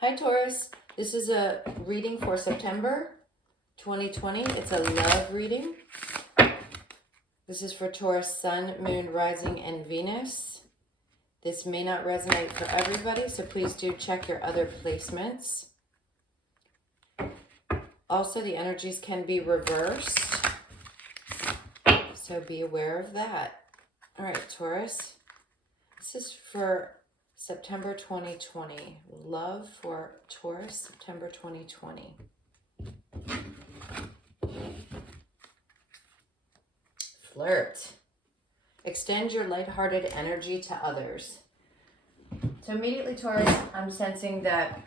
Hi Taurus, this is a reading for September 2020. It's a love reading. This is for Taurus, Sun, Moon, Rising, and Venus. This may not resonate for everybody, so please do check your other placements. Also, the energies can be reversed, so be aware of that. All right, Taurus, this is for September 2020. Love for Taurus, September 2020. Flirt. Extend your lighthearted energy to others. So immediately, Taurus, I'm sensing that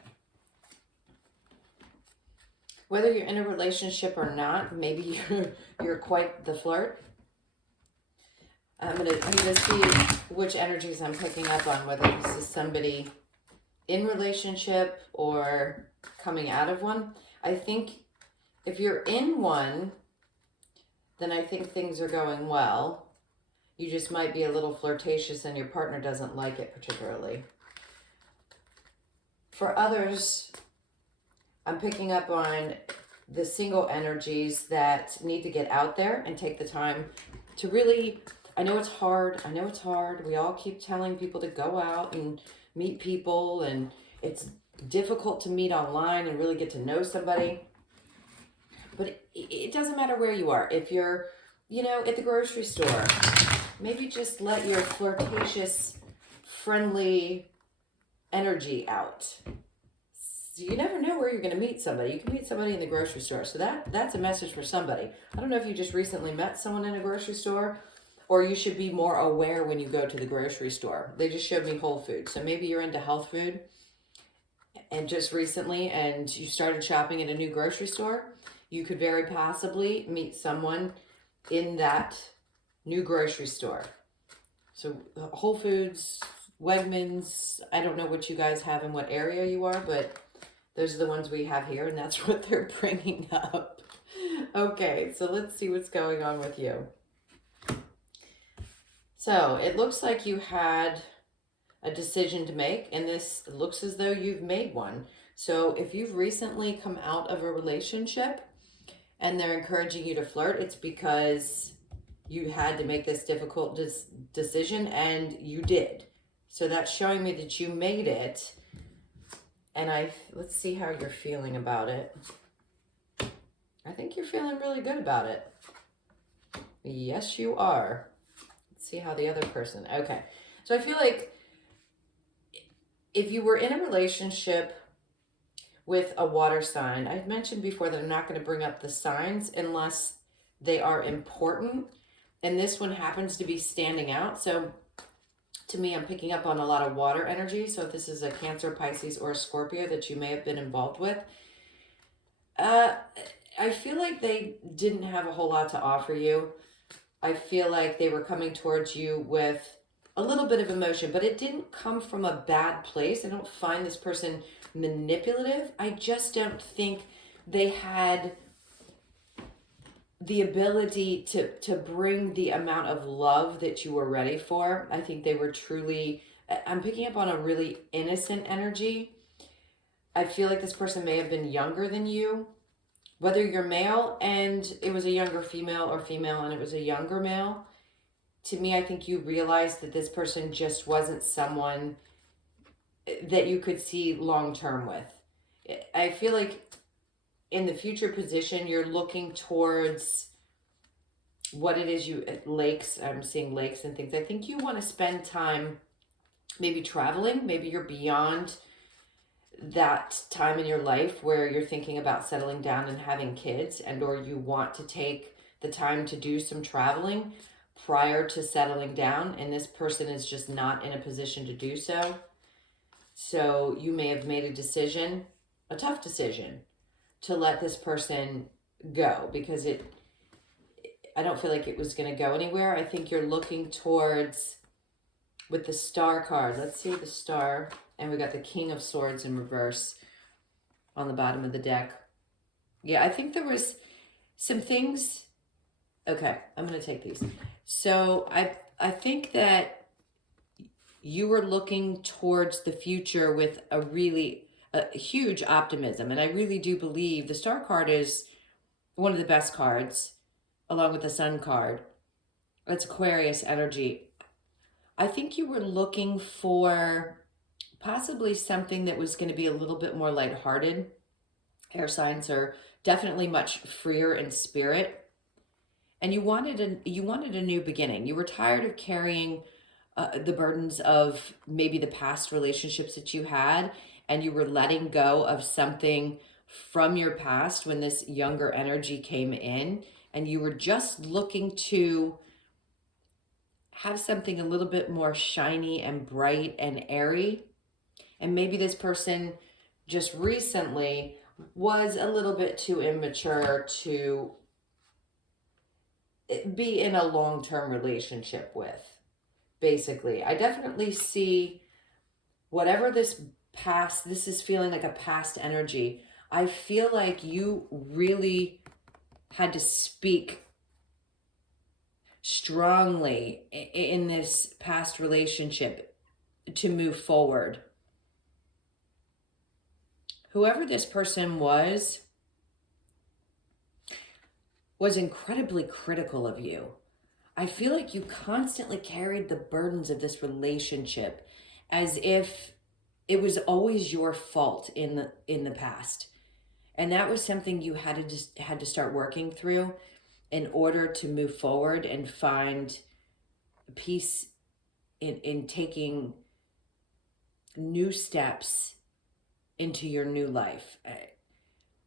whether you're in a relationship or not, maybe you're quite the flirt. I'm gonna see which energies I'm picking up on, whether this is somebody in relationship or coming out of one. I think if you're in one, then I think things are going well. You just might be a little flirtatious and your partner doesn't like it particularly. For others, I'm picking up on the single energies that need to get out there and take the time to really, I know it's hard. We all keep telling people to go out and meet people, and it's difficult to meet online and really get to know somebody. But it doesn't matter where you are. If you're, at the grocery store, maybe just let your flirtatious, friendly energy out. So you never know where you're going to meet somebody. You can meet somebody in the grocery store. So that's a message for somebody. I don't know if you just recently met someone in a grocery store, or you should be more aware when you go to the grocery store. They just showed me Whole Foods. So maybe you're into health food and just recently and you started shopping at a new grocery store. You could very possibly meet someone in that new grocery store. So Whole Foods, Wegmans, I don't know what you guys have in what area you are, but those are the ones we have here, and that's what they're bringing up. Okay, so let's see what's going on with you. So it looks like you had a decision to make, and this looks as though you've made one. So if you've recently come out of a relationship and they're encouraging you to flirt, it's because you had to make this difficult decision, and you did. So that's showing me that you made it. And let's see how you're feeling about it. I think you're feeling really good about it. Yes, you are. Let's see how the other person, okay. So I feel like if you were in a relationship with a water sign, I mentioned before that I'm not going to bring up the signs unless they are important. And this one happens to be standing out. So to me, I'm picking up on a lot of water energy. So if this is a Cancer, Pisces, or a Scorpio that you may have been involved with, I feel like they didn't have a whole lot to offer you. I feel like they were coming towards you with a little bit of emotion, but it didn't come from a bad place. I don't find this person manipulative. I just don't think they had the ability to bring the amount of love that you were ready for. I think they were truly, I'm picking up on a really innocent energy. I feel like this person may have been younger than you, whether you're male and it was a younger female or female and it was a younger male. To me, I think you realized that this person just wasn't someone that you could see long-term with. I feel like in the future position, you're looking towards what it is lakes, I'm seeing lakes and things. I think you want to spend time maybe traveling. Maybe you're beyond that time in your life where you're thinking about settling down and having kids, and or you want to take the time to do some traveling prior to settling down, and this person is just not in a position to do so. So you may have made a decision, a tough decision, to let this person go because I don't feel like it was going to go anywhere. I think you're looking towards, with the Star card, let's see the Star, and we got the King of Swords in reverse on the bottom of the deck. Yeah, I think there was some things. Okay, I'm going to take these. So I think that you were looking towards the future with a huge optimism. And I really do believe the Star card is one of the best cards, along with the Sun card. It's Aquarius energy. I think you were looking for possibly something that was going to be a little bit more lighthearted. Air signs are definitely much freer in spirit, and you wanted a new beginning. You were tired of carrying the burdens of maybe the past relationships that you had, and you were letting go of something from your past when this younger energy came in, and you were just looking to have something a little bit more shiny and bright and airy. And maybe this person just recently was a little bit too immature to be in a long-term relationship with. Basically, I definitely see whatever this is feeling like a past energy. I feel like you really had to speak strongly in this past relationship to move forward. Whoever this person was incredibly critical of you. I feel like you constantly carried the burdens of this relationship as if it was always your fault in the past. And that was something you had to start working through in order to move forward and find peace in taking new steps into your new life.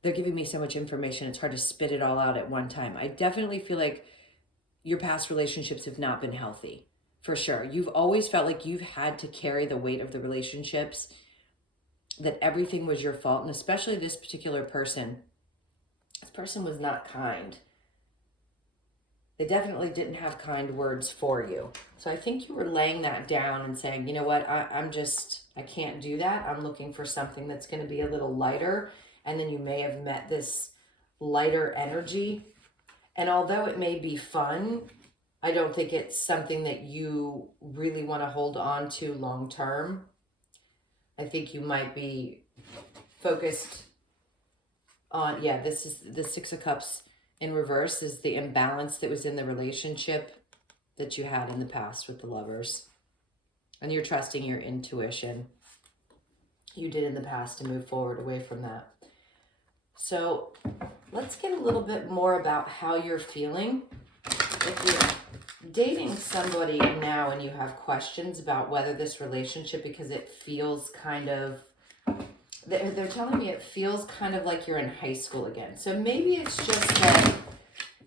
They're giving me so much information, it's hard to spit it all out at one time. I definitely feel like your past relationships have not been healthy, for sure. You've always felt like you've had to carry the weight of the relationships, that everything was your fault, and especially this particular person. This person was not kind. They definitely didn't have kind words for you. So I think you were laying that down and saying, you know what, I can't do that. I'm looking for something that's going to be a little lighter. And then you may have met this lighter energy. And although it may be fun, I don't think it's something that you really want to hold on to long term. I think you might be focused on, this is the Six of Cups in reverse, is the imbalance that was in the relationship that you had in the past with the lovers. And you're trusting your intuition. You did in the past to move forward away from that. So let's get a little bit more about how you're feeling. If you're dating somebody now and you have questions about whether this relationship, because it feels kind of, they're telling me it feels kind of like you're in high school again. So maybe it's just that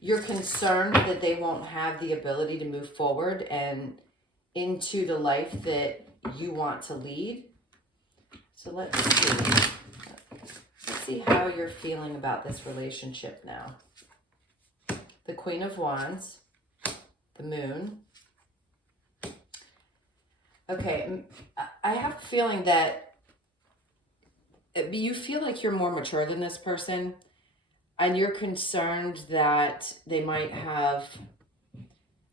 you're concerned that they won't have the ability to move forward and into the life that you want to lead. So let's see. Let's see how you're feeling about this relationship now. The Queen of Wands, the Moon. Okay, I have a feeling that you feel like you're more mature than this person, and you're concerned that they might have,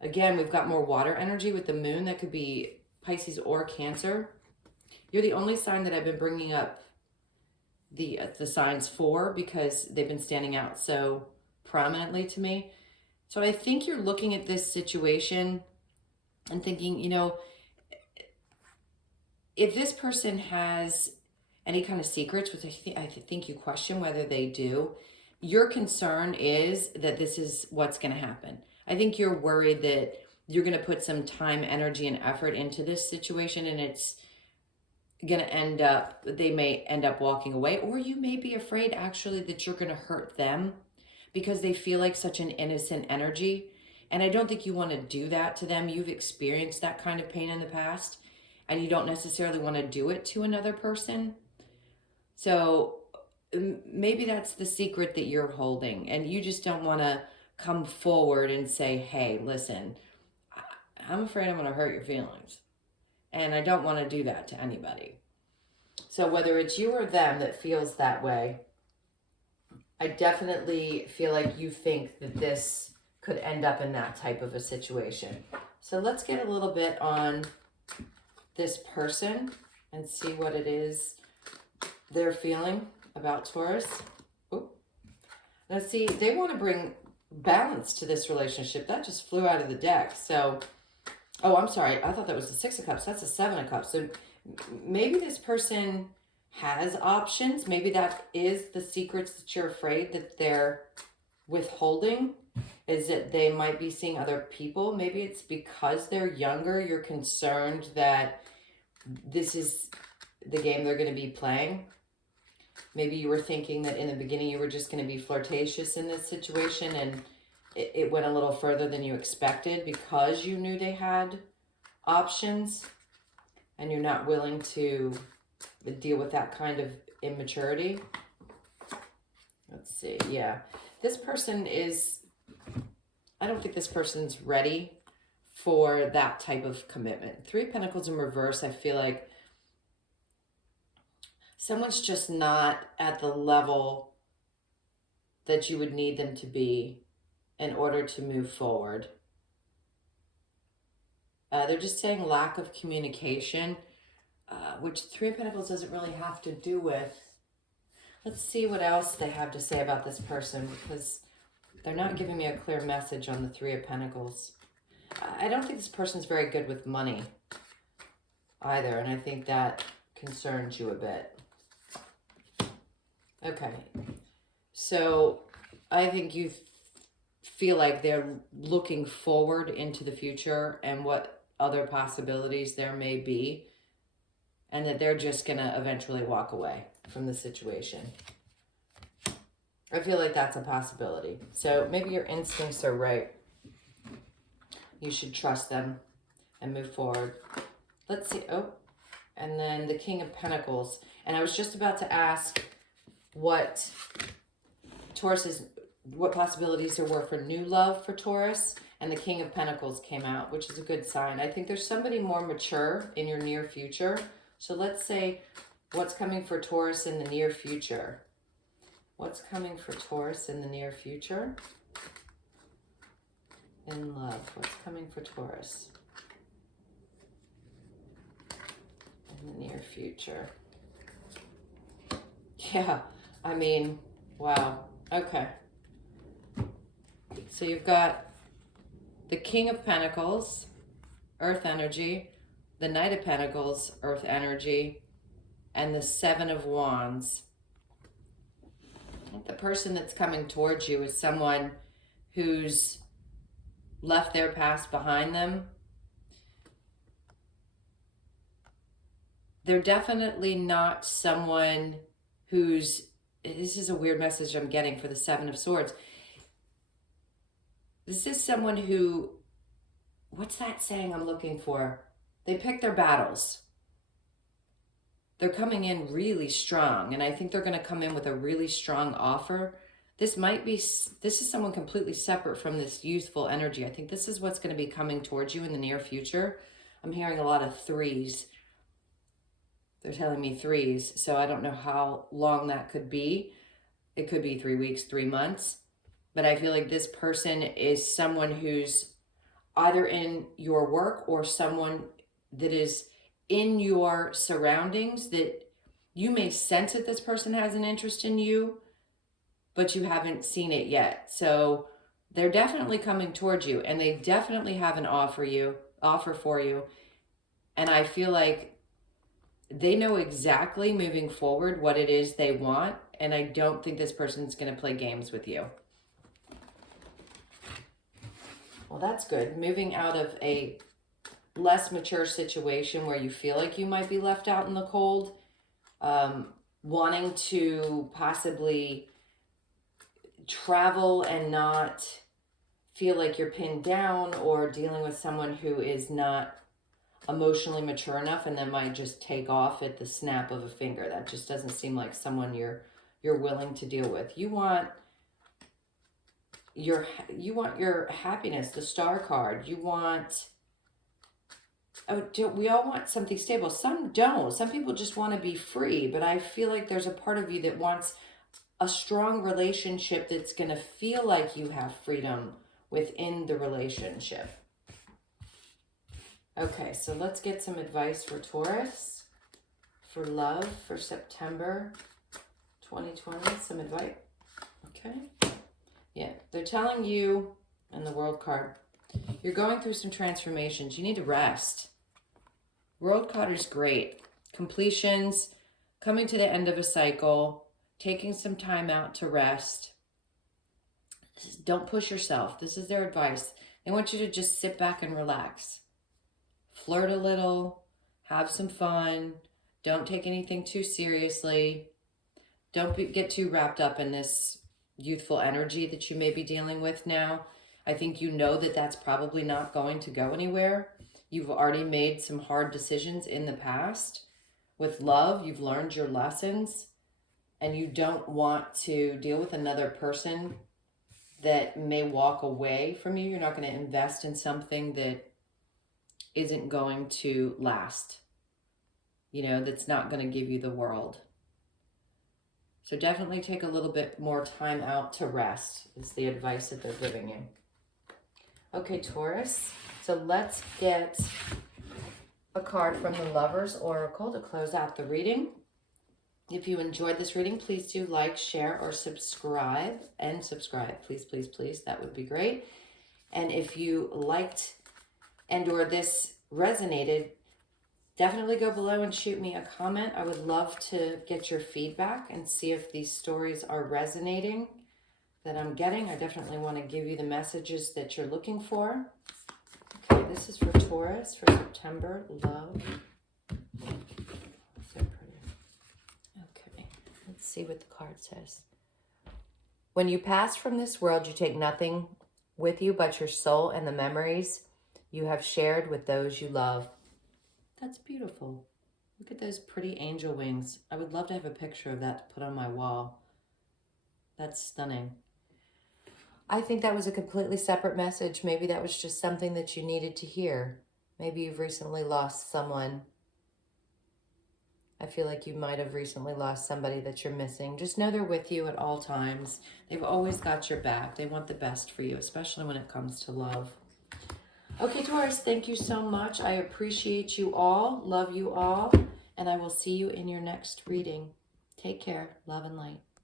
again, we've got more water energy with the Moon. That could be Pisces or Cancer. You're the only sign that I've been bringing up the signs for, because they've been standing out so prominently to me. So I think you're looking at this situation and thinking, you know, if this person has any kind of secrets, which I think you question whether they do, your concern is that this is what's going to happen. I think you're worried that you're going to put some time, energy, and effort into this situation, and it's going to end up, they may end up walking away, or you may be afraid actually that you're going to hurt them because they feel like such an innocent energy. And I don't think you want to do that to them. You've experienced that kind of pain in the past, and you don't necessarily want to do it to another person. So maybe that's the secret that you're holding, and you just don't want to come forward and say, hey, listen, I'm afraid I'm going to hurt your feelings. And I don't want to do that to anybody. So whether it's you or them that feels that way, I definitely feel like you think that this could end up in that type of a situation. So let's get a little bit on this person and see what it is they're feeling about Taurus. Ooh. Let's see, they want to bring balance to this relationship. That just flew out of the deck. So, oh, I'm sorry. I thought that was the Six of Cups. That's the Seven of Cups. So maybe this person has options. Maybe that is the secrets that you're afraid that they're withholding, is that they might be seeing other people. Maybe it's because they're younger. You're concerned that this is the game they're going to be playing. Maybe you were thinking that in the beginning you were just going to be flirtatious in this situation, and it went a little further than you expected because you knew they had options, and you're not willing to deal with that kind of immaturity. Let's see. Yeah. This person is, I don't think this person's ready for that type of commitment. Three of Pentacles in reverse, I feel like someone's just not at the level that you would need them to be in order to move forward. They're just saying lack of communication, which Three of Pentacles doesn't really have to do with. Let's see what else they have to say about this person, because they're not giving me a clear message on the Three of Pentacles. I don't think this person's very good with money either, and I think that concerns you a bit. Okay, so I think you feel like they're looking forward into the future and what other possibilities there may be, and that they're just going to eventually walk away from the situation. I feel like that's a possibility. So maybe your instincts are right. You should trust them and move forward. Let's see. Oh, and then the King of Pentacles. And I was just about to ask what possibilities there were for new love for Taurus, and the King of Pentacles came out, which is a good sign. I think there's somebody more mature in your near future. So let's say what's coming for Taurus in the near future. What's coming for Taurus in the near future? In love, what's coming for Taurus in the near future? Yeah, I mean, wow. Okay. So you've got the King of Pentacles, Earth energy, the Knight of Pentacles, Earth energy, and the Seven of Wands. I think the person that's coming towards you is someone who's left their past behind them. They're definitely not someone who's, this is a weird message I'm getting for the Seven of Swords. This is someone who, what's that saying I'm looking for? They pick their battles. They're coming in really strong, and I think they're going to come in with a really strong offer. This is someone completely separate from this youthful energy. I think this is what's going to be coming towards you in the near future. I'm hearing a lot of threes. They're telling me threes, so I don't know how long that could be. It could be 3 weeks, 3 months. But I feel like this person is someone who's either in your work or someone that is in your surroundings, that you may sense that this person has an interest in you, but you haven't seen it yet. So they're definitely coming towards you, and they definitely have an offer for you. And I feel like they know exactly moving forward what it is they want, and I don't think this person's going to play games with you. Well, that's good. Moving out of a less mature situation where you feel like you might be left out in the cold, wanting to possibly travel and not feel like you're pinned down, or dealing with someone who is not emotionally mature enough and then might just take off at the snap of a finger. That just doesn't seem like someone you're willing to deal with. You want your happiness, the Star card. You want, we all want something stable. Some don't. Some people just want to be free, but I feel like there's a part of you that wants a strong relationship that's going to feel like you have freedom within the relationship. Okay, so let's get some advice for Taurus for love for September 2020. Some advice. Okay. Yeah, they're telling you, and the World card, you're going through some transformations. You need to rest. World card is great. Completions, coming to the end of a cycle, taking some time out to rest. Don't push yourself. This is their advice. They want you to just sit back and relax. Flirt a little, have some fun. Don't take anything too seriously. Don't get too wrapped up in this youthful energy that you may be dealing with now. I think you know that that's probably not going to go anywhere. You've already made some hard decisions in the past. With love, you've learned your lessons, and you don't want to deal with another person that may walk away from you. You're not going to invest in something that isn't going to last, that's not going to give you the world. So definitely take a little bit more time out to rest is the advice that they're giving you. Okay, Taurus. So let's get a card from the Lovers Oracle to close out the reading. If you enjoyed this reading, please do like, share, or subscribe. And subscribe, please, please, please. That would be great. And if you liked and or this resonated, definitely go below and shoot me a comment. I would love to get your feedback and see if these stories are resonating that I'm getting. I definitely want to give you the messages that you're looking for. Okay, this is for Taurus for September. Love. So pretty. Okay, let's see what the card says. When you pass from this world, you take nothing with you but your soul and the memories you have shared with those you love. That's beautiful. Look at those pretty angel wings. I would love to have a picture of that to put on my wall. That's stunning. I think that was a completely separate message. Maybe that was just something that you needed to hear. Maybe you've recently lost someone. I feel like you might have recently lost somebody that you're missing. Just know they're with you at all times. They've always got your back. They want the best for you, especially when it comes to love. Okay, Taurus, thank you so much. I appreciate you all, love you all, and I will see you in your next reading. Take care, love and light.